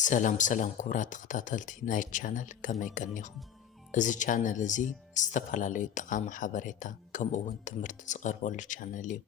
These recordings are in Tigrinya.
ሰላም ክብራት ተኸታተልቲ ናይ ቻነል ከመይ ቀኒኹም እዚ ቻነል እዚ ዝተፈላለዩ ጠቃሚ ሓበሬታ ከምኡውን ትምህርቲ ዝቐርበሉ ቻነል እዩ።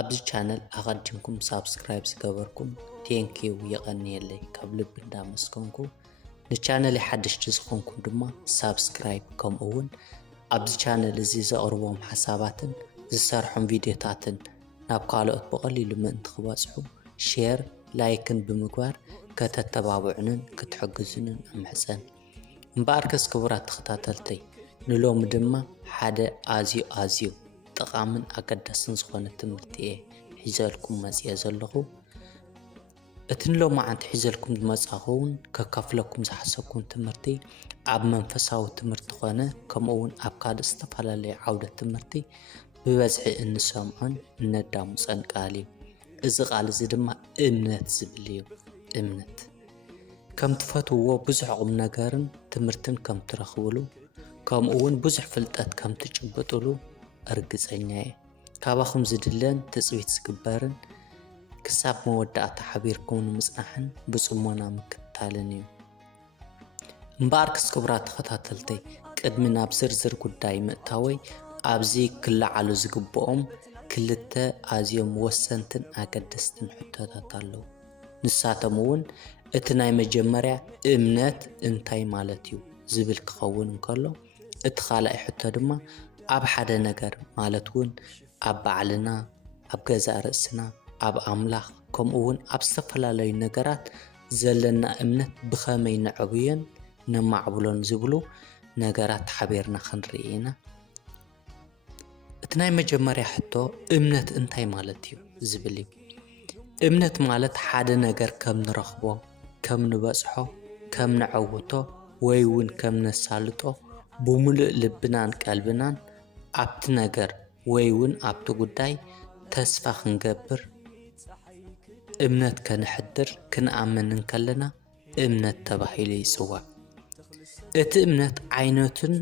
ኣብዚ ቻነል ኣቐዲምኩም ሳብስክራይብ ዝገበርኩም ቴንኪው የቐኒየለይ ካብ ልቢ እንዳመስገንኩ ንቻነል ሓድሽቲ ዝኾንኩም ድማ ሳብስክራይብ ከምኡውን ኣብዚ ቻነል እዚ ዘቕርቦም ሓሳባትን ዝሰርሖም ቪድዮታትን ናብ ካልኦት በቐሊሉ ምእንቲ ክበፅሑ ሼር ላይክን ብምግባር ከተተባብዑንን ክትሕግዙንን ኣምሕፀን እምበኣርከስ ክቡራት ተኸታተልተይ ንሎሚ ድማ ሓደ ኣዝዩ ጠቃምን ኣገዳስን ዝኾነ ትምህርቲ እየ ሒዘልኩም መፅየ ዘለኹ። እቲ ንሎማዓንቲ ሒዘልኩም ዝመፃኹውን ከካፍለኩም ዝሓሰብኩም ትምህርቲ ኣብ መንፈሳዊ ትምህርቲ ኮነ ከምኡውን ኣብ ካልእ ዝተፈላለዩ ዓውደ ትምህርቲ ብበዝሒ እንሰምዖን እነዳምፆን ቃል እዩ። እዚ ቃል እዚ ድማ እምነት ዝብል እዩ። እምነት ከም ትፈትውዎ ብዙሕ ቁም ነገርን ትምህርትን ከም ትረኽብሉ ከምኡውን ብዙሕ ፍልጠት ከም ትጭብጥሉ እርግፀኛ እየ። ካባኹም ዝድለን ትፅቢት ዝግበርን ክሳብ መወዳእታ ሓቢርኩም ንምፅናሕን ብፅሞና ምክትታልን እዩ። እምበኣርክስ ክቡራት ተኸታተልተይ ቅድሚ ናብ ዝርዝር ጉዳይ ምእታወይ ኣብዚ ክለዓሉ ዝግብኦም ክልተ ኣዝዮም ወሰንትን ኣገደስትን ሕቶታት ኣለዉ። ንሳቶም እውን እቲ ናይ መጀመርያ እምነት እንታይ ማለት እዩ ዝብል ክኸውን እንከሎ እቲ ካልኣይ ሕቶ ድማ ኣብ ሓደ ነገር ማለት እውን ኣብ ባዕልና ኣብ ገዛ ርእስና ኣብ ኣምላኽ ከምኡውን ኣብ ዝተፈላለዩ ነገራት ዘለና እምነት ብኸመይ ነዕብዮን ነማዕብሎን ዝብሉ ነገራት ሓቢርና ክንርኢ ኢና። እቲ ናይ መጀመርያ ሕቶ እምነት እንታይ ማለት እዩ ዝብል እዩ። እምነት ማለት ሓደ ነገር ከም ንረኽቦ ከም ንበፅሖ ከም ንዕውቶ ወይ እውን ከም ነሳልጦ ብሙሉእ ልብናን ቀልብናን ኣብቲ ነገር ወይ እውን ኣብቲ ጉዳይ ተስፋ ክንገብር እምነት ከንሕድር ክንኣምን እንከለና እምነት ተባሂሉ ይፅዋዕ። እቲ እምነት ዓይነቱን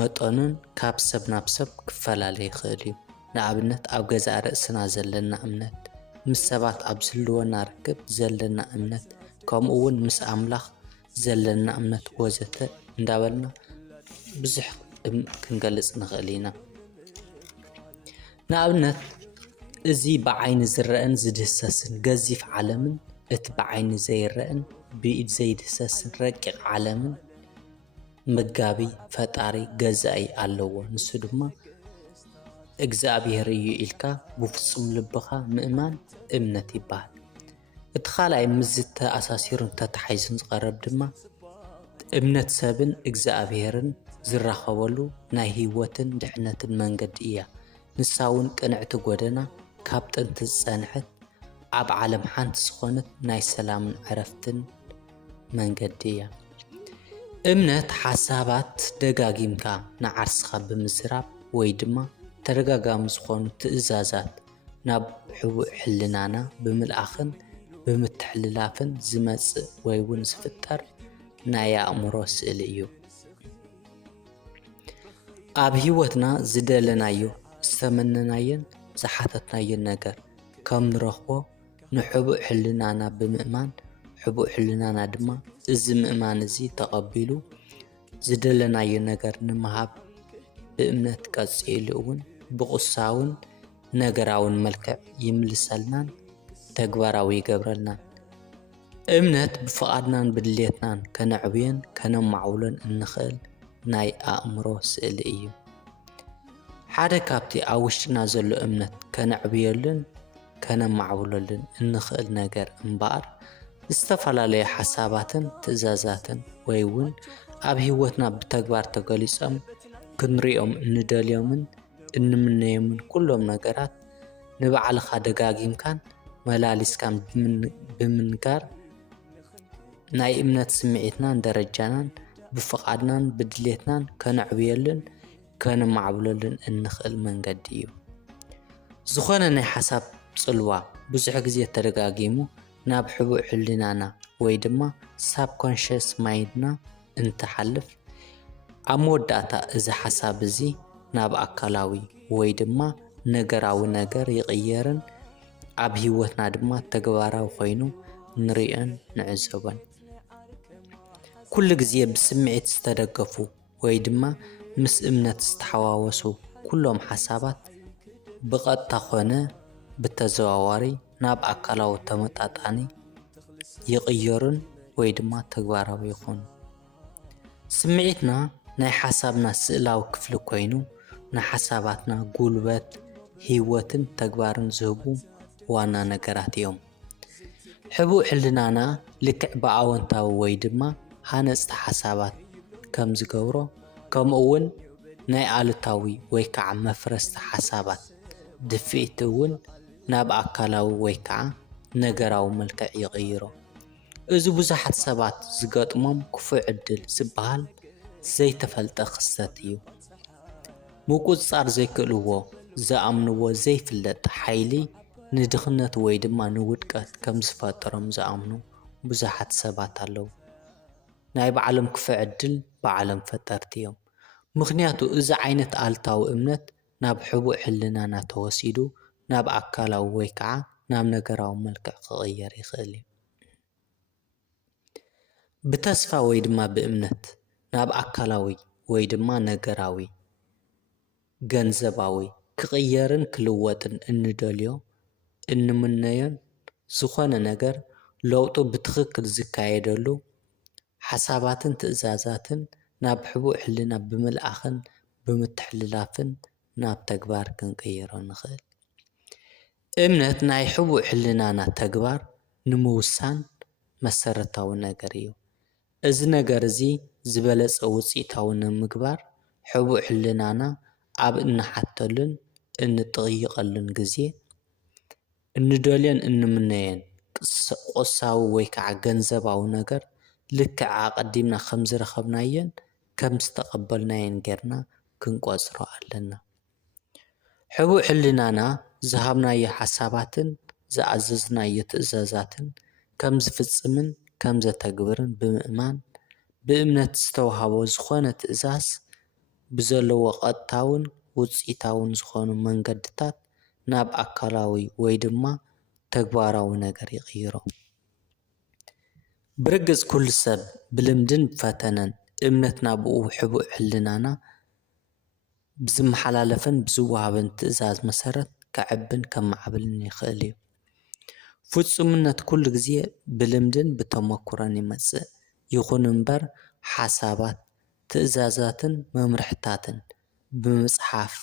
መጠኑን ካብ ሰብ ናብ ሰብ ክፈላለ ይኽእል እዩ። ንኣብነት ኣብ ገዛ ርእስና ዘለና እምነት ምስ ሰባት ኣብ ዝህልወና ርክብ ዘለና እምነት ከምኡውን ምስ ኣምላኽ ዘለና እምነት ወዘተ እንዳበልና ብዙሕ ክንገልጽ ንኽእል ኢና። ንኣብነት እዚ ብዓይኒ ዝረአን ዝድህሰስን ገዚፍ ዓለምን እቲ ብዓይኒ ዘይረአን ብኢድ ዘይድህሰስን ረቂቕ ዓለምን መጋቢ ፈጣሪ ገዛኢ ኣለዎ። ንሱ ድማ እግዚኣብሔር እዩ ኢልካ ብፍጹም ልብኻ ምእማን እምነት ይበሃል። እቲ ካልኣይ ምስ ተኣሳሲሩን ተተሓሒዙን ዝቐረብ ድማ እምነት ሰብን እግዚኣብሔርን ዝራኸበሉ ናይ ህይወትን ድሕነትን መንገዲ እያ። ንሳ እውን ቅንዕቲ ጎደና ካብ ጥንቲ ዝፀንሐት ኣብ ዓለም ሓንቲ ዝኾነት ናይ ሰላምን ዕረፍትን መንገዲ እያ። እምነት ሓሳባት ደጋጊምካ ንዓርስኻ ብምዝራብ ወይ ድማ ተደጋጋሚ ዝኾኑ ትእዛዛት ናብ ሕቡእ ሕልናና ብምልኣኽን ብምትሕልላፍን ዝመፅእ ወይ እውን ዝፍጠር ናይ ኣእምሮ ስእሊ እዩ። ኣብ ህይወትና ዝደለናዮ ዝተመነናየን ዝሓተትናየን ነገር ከም ንረኽቦ ንሕቡእ ሕልናና ብምእማን ሕቡእ ሕልናና ድማ እዚ ምእማን እዚ ተቐቢሉ ዝደለናዮ ነገር ንምሃብ ብእምነት ቀፂሉ እውን ብቁሳውን ነገራውን መልክዕ ይምልሰልናን ተግባራዊ ይገብረልናን። እምነት ብፍቓድናን ብድሌትናን ከነዕብዮን ከነማዕብሎን እንኽእል ናይ ኣእምሮ ስእሊ እዩ። ሓደ ካብቲ ኣብ ውሽጥና ዘሎ እምነት ከነዕብየሉን ከነማዕብሎልን እንኽእል ነገር እምበኣር ዝተፈላለዩ ሓሳባትን ትእዛዛትን ወይ እውን ኣብ ህይወትና ብተግባር ተገሊፆም ክንሪኦም እንደልዮምን እንምነዮምን ኩሎም ነገራት ንባዕልኻ ደጋጊምካን መላሊስካን ብምንጋር ናይ እምነት ስምዒትናን ደረጃናን ብፍቓድናን ብድሌትናን ከነዕብየሉን ከነማዕብሎልን እንኽእል መንገዲ እዩ። ዝኾነ ናይ ሓሳብ ፅልዋ ብዙሕ ግዜ ተደጋጊሙ ናብ ሕቡእ ሕሊናና ወይ ድማ ሳብ ኮንሽስ ማይንድና እንትሓልፍ ኣብ መወዳእታ እዚ ሓሳብ እዚ ናብ ኣካላዊ ወይ ድማ ነገራዊ ነገር ይቕየርን ኣብ ህይወትና ድማ ተግባራዊ ኮይኑ نريئن نعزبن كل ግዜ بسمعت ዝተደገፉ ወይ ድማ ምስ እምነት ዝተሓዋወሱ ኩሎም ሓሳባት ብቐጥታ ኾነ ብተዘዋዋሪ ናብ ኣካላዊ ተመጣጣኒ ይቕየሩን ወይ ድማ ተግባራዊ ይኾኑ። ስምዒትና ናይ ሓሳብና ስእላዊ ክፍሊ ኮይኑ ንሓሳባትና ጉልበት ህይወትን ተግባርን ዝህቡ ዋና ነገራት እዮም። ሕቡእ ሕልናና ልክዕ ብኣወንታዊ ወይ ድማ ሃነፅቲ ሓሳባት ከም ዝገብሮ ከምኡውን ናይ ኣሉታዊ ወይ ከዓ መፍረስቲ ሓሳባት ድፍኢት እውን ናብ ኣካላዊ ወይ ከዓ ነገራዊ መልክዕ ይቕይሮ። እዚ ብዙሓት ሰባት ዝገጥሞም ክፉዕ ዕድል ዝበሃል ዘይተፈልጠ ክስተት እዩ። ምቁፅፃር ዘይክእልዎ ዝኣምንዎ ዘይፍለጥ ሓይሊ ንድኽነት ወይ ድማ ንውድቀት ከም ዝፈጥሮም ዝኣምኑ ብዙሓት ሰባት ኣለዉ። ናይ ባዕሎም ክፉዕ ዕድል ባዕሎም ፈጠርቲ እዮም። ምክንያቱ እዚ ዓይነት ኣልታዊ እምነት ናብ ሕቡእ ሕልናና ተወሲዱ ናብ ኣካላዊ ወይ ከዓ ናብ ነገራዊ መልክዕ ክቕየር ይኽእል እዩ። ብተስፋ ወይ ድማ ብእምነት ናብ ኣካላዊ ወይ ድማ ነገራዊ ገንዘባዊ ክቕየርን ክልወጥን እንደልዮ እንምነዮን ዝኾነ ነገር ለውጡ ብትኽክል ዝካየደሉ ሓሳባትን ትእዛዛትን ናብ ሕቡእ ሕልና ብምልኣኽን ብምትሕልላፍን ናብ ተግባር ክንቅይሮ ንኽእል። እምነት ናይ ሕቡእ ሕልናና ተግባር ንምውሳን መሰረታዊ ነገር እዩ። እዚ ነገር እዚ ዝበለፀ ውፅኢታዊ ንምግባር ሕቡእ ሕልናና ኣብ እንሓተሉን እንጥይቐሉን ግዜ እንደልዮን እንምነየን ቁሳዊ ወይ ከዓ ገንዘባዊ ነገር ልክዕ ኣቐዲምና ከም ዝረኸብናየን ከም ዝተቐበልናየን ጌርና ክንቆፅሮ ኣለና። ሕቡእ ሕልናና ዝሃብናዮ ሓሳባትን ዝኣዘዝናዮ ትእዛዛትን ከም ዝፍፅምን ከም ዘተግብርን ብምእማን ብእምነት ዝተዋህቦ ዝኾነ ትእዛዝ ብዘለዎ ቀጥታውን ውፅኢታውን ዝኾኑ መንገድታት ናብ ኣካላዊ ወይ ድማ ተግባራዊ ነገር ይቕይሮ። ብርግፅ ኩሉ ሰብ ብልምድን ፈተነን እምነት ናብኡ ሕቡእ ሕልናና ብዝመሓላለፈን ብዝወሃበን ትእዛዝ መሰረት ከዕብን ከማዕብልን ይኽእል እዩ። ፍጹምነት ኩሉ ግዜ ብልምድን ብተመኩሮን ይመጽእ። ይኹን እምበር ሓሳባት ትእዛዛትን መምርሕታትን ብምጽሓፍ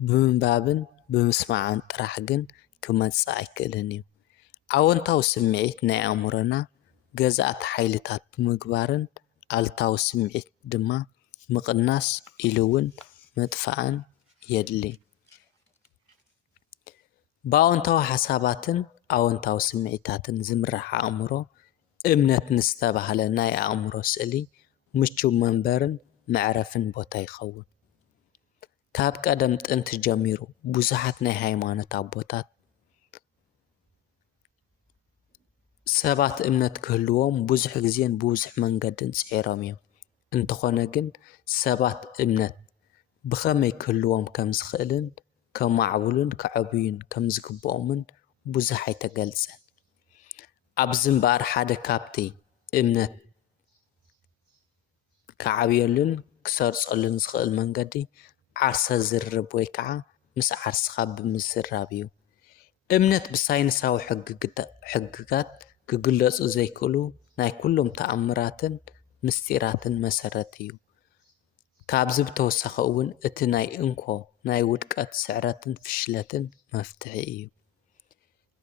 ብምንባብን ብምስማዕን ጥራሕ ግን ክመጽእ ኣይክእልን እዩ። ኣወንታዊ ስምዒት ናይ ኣእምሮና ገዛእቲ ሓይልታት ብምግባርን ኣልታዊ ስምዒት ድማ ምቕናስ ኢሉ እውን መጥፋእን የድሊ። ብኣወንታዊ ሓሳባትን ኣወንታዊ ስምዒታትን ዝምራሕ ኣእምሮ እምነት ንዝተባህለ ናይ ኣእምሮ ስእሊ ምቹው መንበርን መዕረፍን ቦታ ይኸውን። ካብ ቀደም ጥንቲ ጀሚሩ ብዙሓት ናይ ሃይማኖት ኣቦታት ሰባት እምነት ክህልዎም ብዙሕ ግዜን ብብዙሕ መንገድን ፅዒሮም እዮም። እንተኾነ ግን ሰባት እምነት ብኸመይ ክህልዎም ከም ዝኽእልን ከማዕብሉን ከዕብዩን ከም ዝግብኦምን ብዙሕ ኣይተገልፀን። ኣብዚ እምበር ሓደ ካብቲ እምነት ክዓብየሉን ክሰርፀሉን ዝኽእል መንገዲ ዓርሰ ዝርርብ ወይ ከዓ ምስ ዓርስኻ ብምዝራብ እዩ። እምነት ብሳይንሳዊ ሕግጋት ክግለፁ ዘይክእሉ ናይ ኩሎም ተኣምራትን ምስጢራትን መሰረት እዩ። ካብዚ ብተወሳኺ እውን እቲ ናይ እንኮ ናይ ውድቀት ስዕረትን ፍሽለትን መፍትሒ እዩ።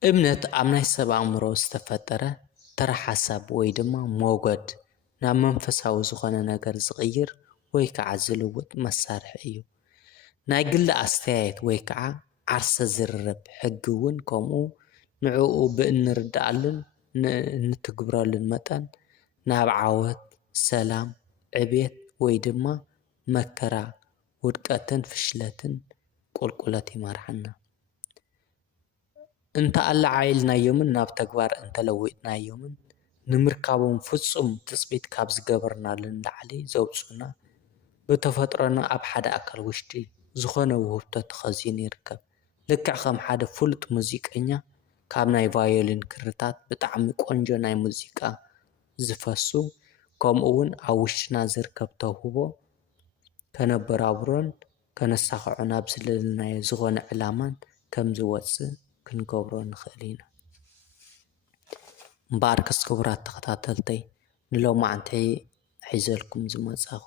እምነት ኣብ ናይ ሰብ ኣእምሮ ዝተፈጠረ ተራ ሓሳብ ወይ ድማ ሞገድ ናብ መንፈሳዊ ዝኾነ ነገር ዝቕይር ወይ ከዓ ዝልውጥ መሳርሒ እዩ። ናይ ግሊ ኣስተያየት ወይ ከዓ ዓርሰ ዝርርብ ሕጊ እውን ከምኡ ንዕኡ ብእንርዳእሉን እንትግብረሉን መጠን ናብ ዓወት፣ ሰላም፣ ዕቤት ወይ ድማ መከራ፣ ውድቀትን ፍሽለትን ቁልቁለት ይመርሐና። እንተኣላዓይልናዮምን ናብ ተግባር እንተለዊጥናዮምን ንምርካቦም ፍጹም ትፅቢት ካብ ዝገበርናሉን ላዕሊ ዘውፅኡና ብተፈጥሮና ኣብ ሓደ ኣካል ውሽጢ ዝኾነ ውህብቶ ተኸዚኑ ይርከብ። ልክዕ ከም ሓደ ፍሉጥ ሙዚቀኛ ካብ ናይ ቫዮሊን ክርታት ብጣዕሚ ቆንጆ ናይ ሙዚቃ ዝፈሱ ከምኡ እውን ኣብ ውሽጥና ዝርከብ ተውህቦ ከነበራብሮን ከነሳኽዖን ናብ ዝደለናዮ ዝኾነ ዕላማን ከም ዝወፅእ ክንገብሮ ንኽእል ኢና። እምበኣር ክቡራት ተኸታተልተይ ንሎማዓንቲ ሒዘልኩም ዝመፀኹ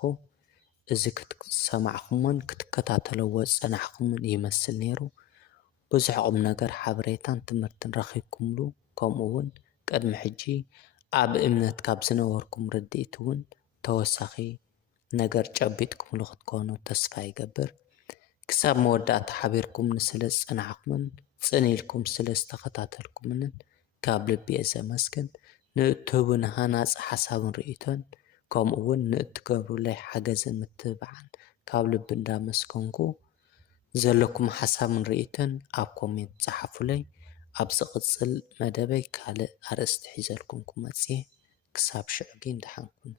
እዚ ክትሰማዕኹሞን ክትከታተልዎ ዝፀናሕኩምን ይመስል ነይሩ። ብዙሕ ቁም ነገር ሓበሬታን ትምህርትን ረኺብኩምሉ ከምኡ እውን ቅድሚ ሕጂ ኣብ እምነት ካብ ዝነበርኩም ርድኢት እውን ተወሳኺ ነገር ጨቢጥኩምሉ ክትኮኑ ተስፋ ይገብር። ክሳብ መወዳእታ ሓቢርኩም ስለ ዝፀናሕኩምን ፅን ኢልኩም ስለ ዝተኸታተልኩምንን ካብ ልቢ እየ ዘመስግን። ንእትህቡና ሃናፂ ሓሳብን ርእቶን ከምኡ እውን ንእትገብሩለይ ሓገዝን ምትብባዕን ካብ ልቢ እንዳመስገንኩ ዘለኩም ሓሳብን ርእቶን ኣብ ኮሜንት ፀሓፉለይ። ኣብ ዝቕፅል መደበይ ካልእ ኣርእስቲ ሒዘልኩም ክመፅእ ክሳብ ሽዑ ግን ደሓን ኩኑ።